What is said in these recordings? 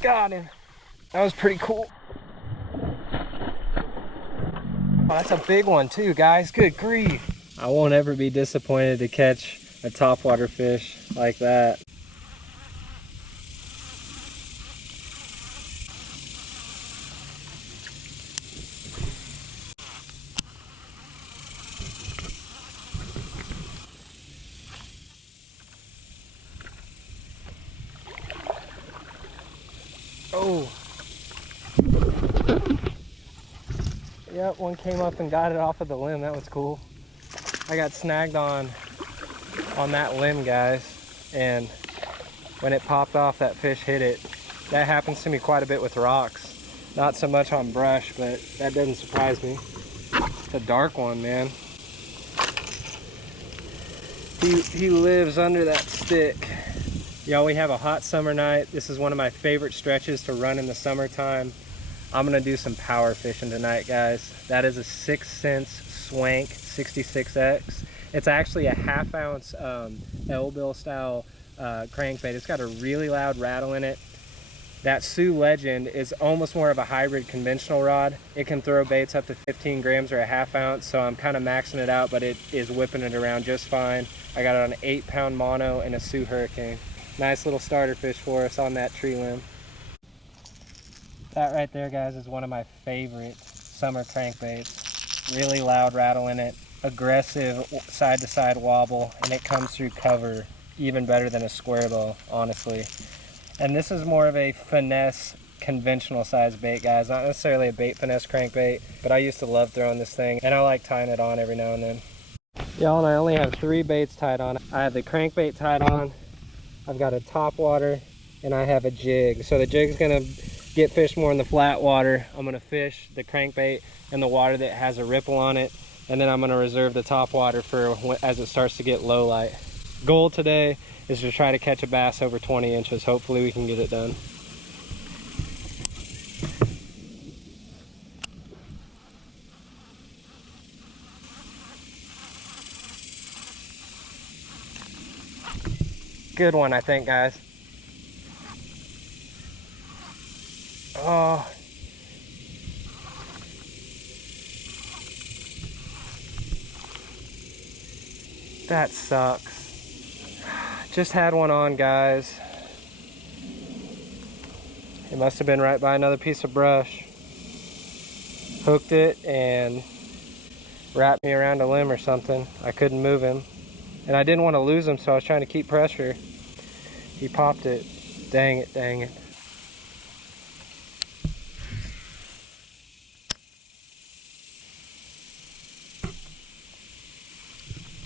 Got him. That was pretty cool. Oh, that's a big one too, guys. Good grief. I won't ever be disappointed to catch a topwater fish like that. Oh. Yep, one came up and got it off of the limb. That was cool. I got snagged on that limb, guys, and when it popped off, that fish hit it. That happens to me quite a bit with rocks. Not so much on brush, but that doesn't surprise me. It's a dark one, man. He lives under that stick. Y'all, we have a hot summer night. This is one of my favorite stretches to run in the summertime. I'm gonna do some power fishing tonight, guys. That is a 6 cents Swank 66X. It's actually a 1/2 ounce L-bill style crankbait. It's got a really loud rattle in it. That Sioux Legend is almost more of a hybrid conventional rod. It can throw baits up to 15 grams or a 1/2 ounce, so I'm kind of maxing it out, but it is whipping it around just fine. I got it on an 8-pound mono and a Sioux Hurricane. Nice little starter fish for us on that tree limb. That right there, guys, is one of my favorite summer crankbaits. Really loud rattle in it, aggressive side-to-side wobble, and it comes through cover even better than a square bow, honestly. And this is more of a finesse, conventional size bait, guys. Not necessarily a bait finesse crankbait, but I used to love throwing this thing, and I like tying it on every now and then. Y'all, and I only have 3 baits tied on. I have the crankbait tied on, I've got a topwater, and I have a jig. So the jig's gonna get fished more in the flat water. I'm gonna fish the crankbait in the water that has a ripple on it, and then I'm gonna reserve the topwater for as it starts to get low light. Goal today is to try to catch a bass over 20 inches. Hopefully we can get it done. Good one, I think, guys. Oh. That sucks. Just had one on, guys. It must have been right by another piece of brush. Hooked it and wrapped me around a limb or something. I couldn't move him. And I didn't want to lose him, so I was trying to keep pressure. He popped it. Dang it, dang it.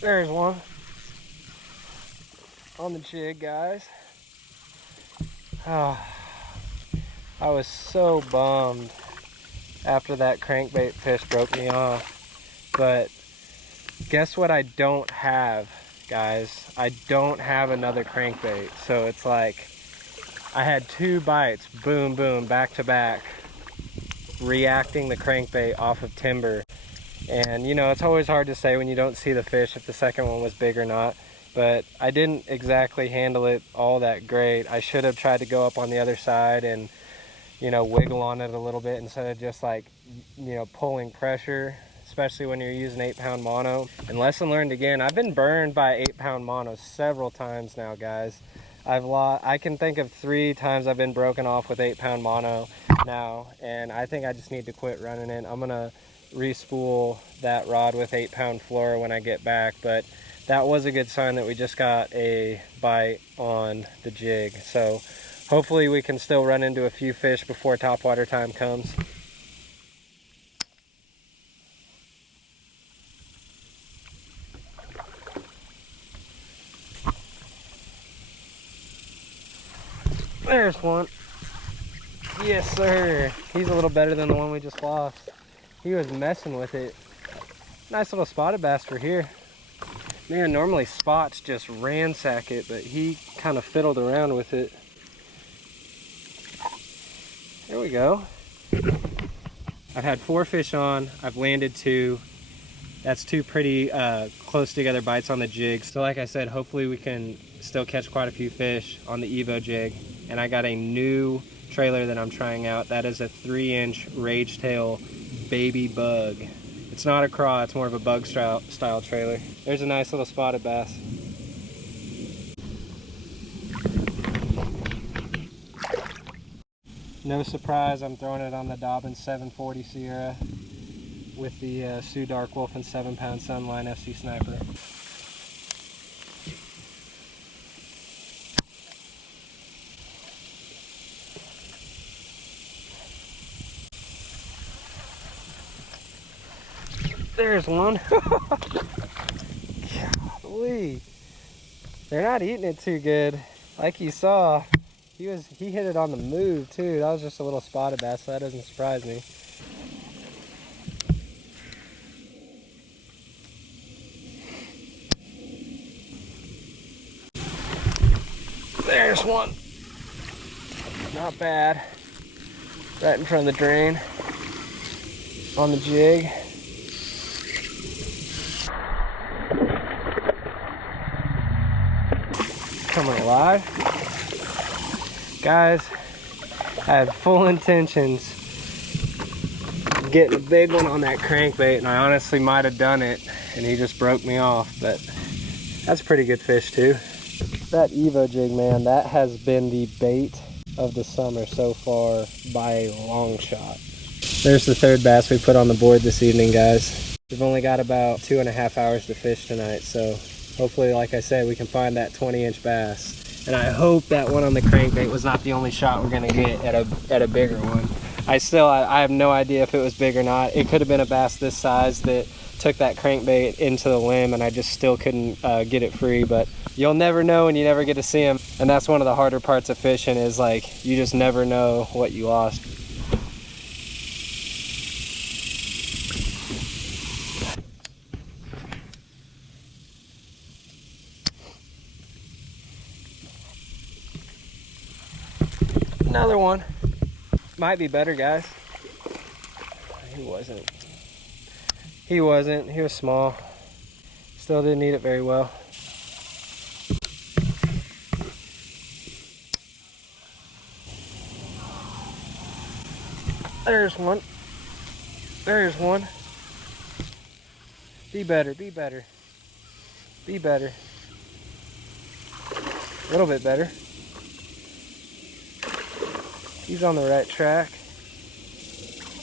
There's one on the jig, guys. Oh, I was so bummed after that crankbait fish broke me off. But guess what I don't have, guys? I don't have another crankbait. So it's like I had 2 bites, boom, boom, back to back, reacting the crankbait off of timber. And you know, it's always hard to say when you don't see the fish if the second one was big or not, but I didn't exactly handle it all that great. I should have tried to go up on the other side and, you know, wiggle on it a little bit instead of just like, you know, pulling pressure, especially when you're using 8-pound mono. And lesson learned again, I've been burned by 8-pound monos several times now, guys. I can think of 3 times I've been broken off with 8-pound mono now, and I think I just need to quit running it. I'm gonna re-spool that rod with 8-pound fluoro when I get back, but that was a good sign that we just got a bite on the jig. So hopefully we can still run into a few fish before topwater time comes. There's one. Yes, sir. He's a little better than the one we just lost. He was messing with it. Nice little spotted bass for here. Man, normally spots just ransack it, but he kind of fiddled around with it. There we go. I've had 4 fish on. I've landed 2. That's 2 pretty close together bites on the jig. So like I said, hopefully we can still catch quite a few fish on the EVO Jig. And I got a new trailer that I'm trying out. That is a 3-inch Rage Tail baby bug. It's not a craw, it's more of a bug style trailer. There's a nice little spotted bass. No surprise, I'm throwing it on the Dobbins 740 Sierra with the Sioux Dark Wolf and 7-pound Sunline FC Sniper. There's one. Golly. They're not eating it too good. Like you saw, he hit it on the move too. That was just a little spotted bass, so that doesn't surprise me. There's one. Not bad. Right in front of the drain on the jig. Coming alive. Guys, I had full intentions of getting a big one on that crankbait, and I honestly might have done it, and he just broke me off, but that's a pretty good fish too. That EVO Jig, man, that has been the bait of the summer so far by a long shot. There's the third bass we put on the board this evening, guys. We've only got about 2.5 hours to fish tonight, so hopefully, like I said, we can find that 20-inch bass. And I hope that one on the crankbait was not the only shot we're gonna get at a bigger one. I have no idea if it was big or not. It could have been a bass this size that took that crankbait into the limb, and I just still couldn't get it free. But you'll never know, and you never get to see them. And that's one of the harder parts of fishing, is like, you just never know what you lost. Another one. Might be better, guys. He wasn't. He was small. Still didn't eat it very well. There's one. There's one. Be better, be better. Be better. A little bit better. He's on the right track.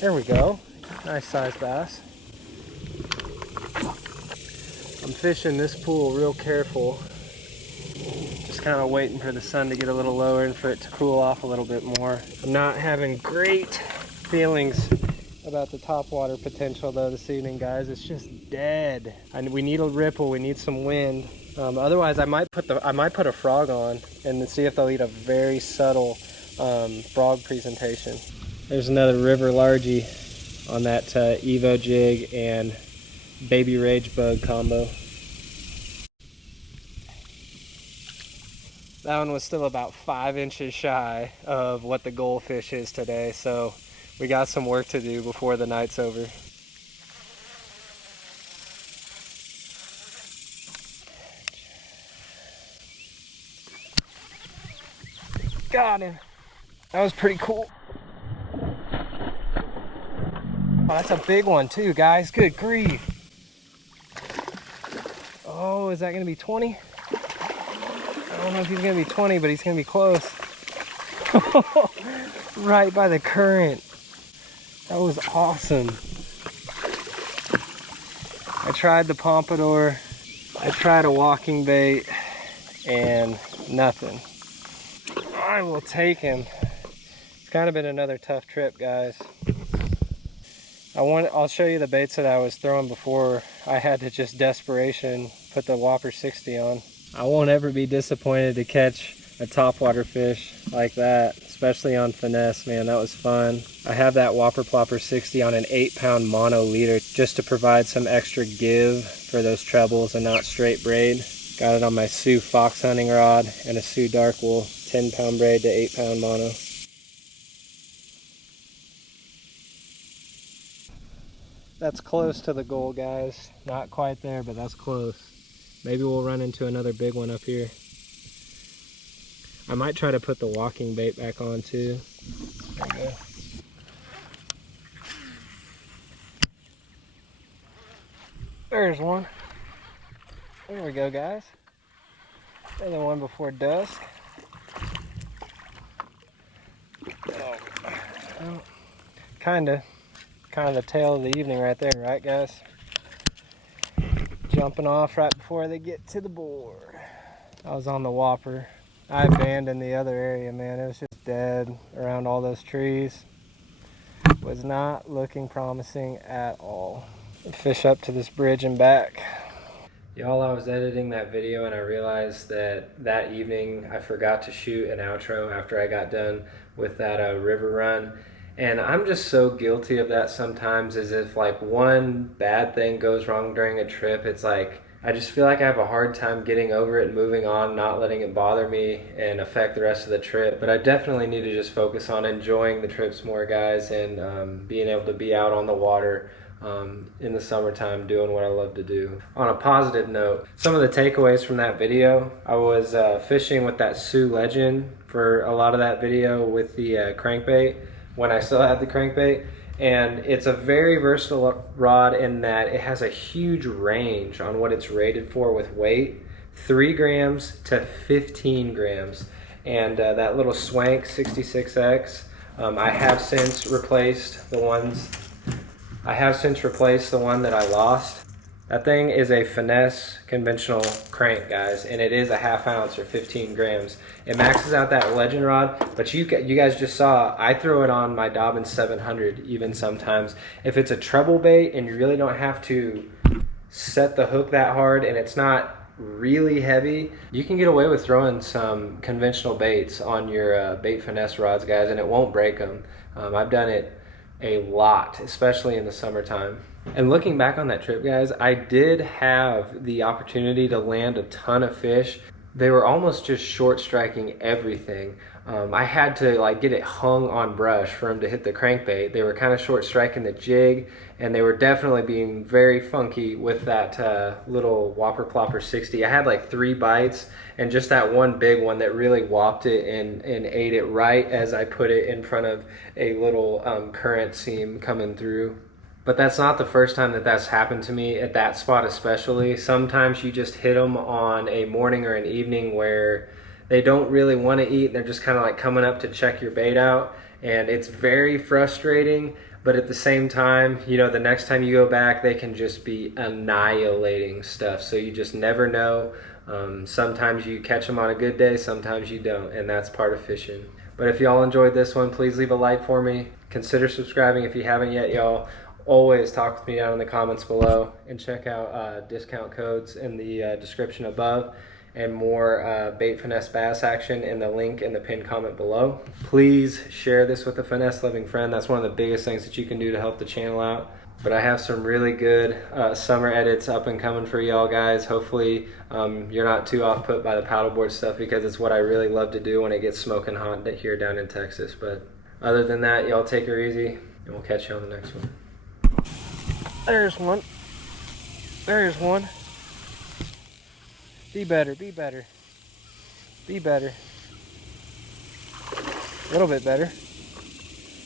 There we go. Nice sized bass. I'm fishing this pool real careful. Just kind of waiting for the sun to get a little lower and for it to cool off a little bit more. I'm not having great feelings about the topwater potential though this evening, guys. It's just dead. And we need a ripple, we need some wind. Otherwise I might put a frog on and see if they'll eat a very subtle frog presentation. There's another river largie on that EVO Jig and baby rage bug combo. That one was still about 5 inches shy of what the goldfish is today, so we got some work to do before the night's over. Got him. That was pretty cool. Oh, that's a big one too, guys. Good grief. Oh, is that gonna be 20? I don't know if he's gonna be 20, but he's gonna be close. Right by the current. That was awesome. I tried the pompadour. I tried a walking bait and nothing. I will take him. It's kind of been another tough trip, guys. I'll show you the baits that I was throwing before I had to just desperation put the Whopper 60 on. I won't ever be disappointed to catch a topwater fish like that, especially on Finesse, man. That was fun. I have that Whopper Plopper 60 on an 8-pound mono leader just to provide some extra give for those trebles and not straight braid. Got it on my Sioux fox hunting rod and a Sioux Dark Wool 10-pound braid to 8-pound mono. That's close to the goal, guys. Not quite there, but that's close. Maybe we'll run into another big one up here. I might try to put the walking bait back on too. There we go. There's one. There we go, guys. Another one before dusk. Oh, well, kind of the tail of the evening right there, right, guys? Jumping off right before they get to the board. I was on the whopper. I abandoned the other area, man. It was just dead around all those trees. Was not looking promising at all. Fish up to this bridge and back. Y'all, I was editing that video and I realized that evening I forgot to shoot an outro after I got done with that river run. And I'm just so guilty of that sometimes, as if like one bad thing goes wrong during a trip, it's like I just feel like I have a hard time getting over it and moving on, not letting it bother me and affect the rest of the trip. But I definitely need to just focus on enjoying the trips more, guys, and being able to be out on the water in the summertime doing what I love to do. On a positive note, some of the takeaways from that video, I was fishing with that Sioux Legend for a lot of that video with the crankbait when I still had the crankbait. And it's a very versatile rod in that it has a huge range on what it's rated for with weight, 3 grams to 15 grams. And that little Swank 66X, I have since replaced the one that I lost. That thing is a Finesse conventional crank, guys, and it is a 1/2 ounce or 15 grams. It maxes out that Legend rod, but you guys just saw I throw it on my Dobbins 700 even sometimes. If it's a treble bait and you really don't have to set the hook that hard and it's not really heavy, you can get away with throwing some conventional baits on your bait finesse rods, guys, and it won't break them. I've done it a lot, especially in the summertime. And looking back on that trip, guys, I did have the opportunity to land a ton of fish. They were almost just short striking everything. I had to like get it hung on brush for them to hit the crankbait. They were kind of short striking the jig, and they were definitely being very funky with that little Whopper Plopper 60. I had like 3 bites and just that one big one that really whopped it and ate it right as I put it in front of a little current seam coming through. But that's not the first time that that's happened to me at that spot especially. Sometimes you just hit them on a morning or an evening where they don't really want to eat. They're just kind of like coming up to check your bait out. And it's very frustrating, but at the same time, you know, the next time you go back, they can just be annihilating stuff. So you just never know. Sometimes you catch them on a good day, sometimes you don't, and that's part of fishing. But if y'all enjoyed this one, please leave a like for me. Consider subscribing if you haven't yet, y'all. Always talk with me down in the comments below, and check out discount codes in the description above, and more bait finesse bass action in the link in the pinned comment below. Please share this with a finesse loving friend. That's one of the biggest things that you can do to help the channel out. But I have some really good summer edits up and coming for y'all, guys. Hopefully you're not too off put by the paddleboard stuff, because it's what I really love to do when it gets smoking hot here down in Texas. But other than that, y'all take her easy, and we'll catch you on the next one. There's one. There's one. Be better, be better. Be better. A little bit better.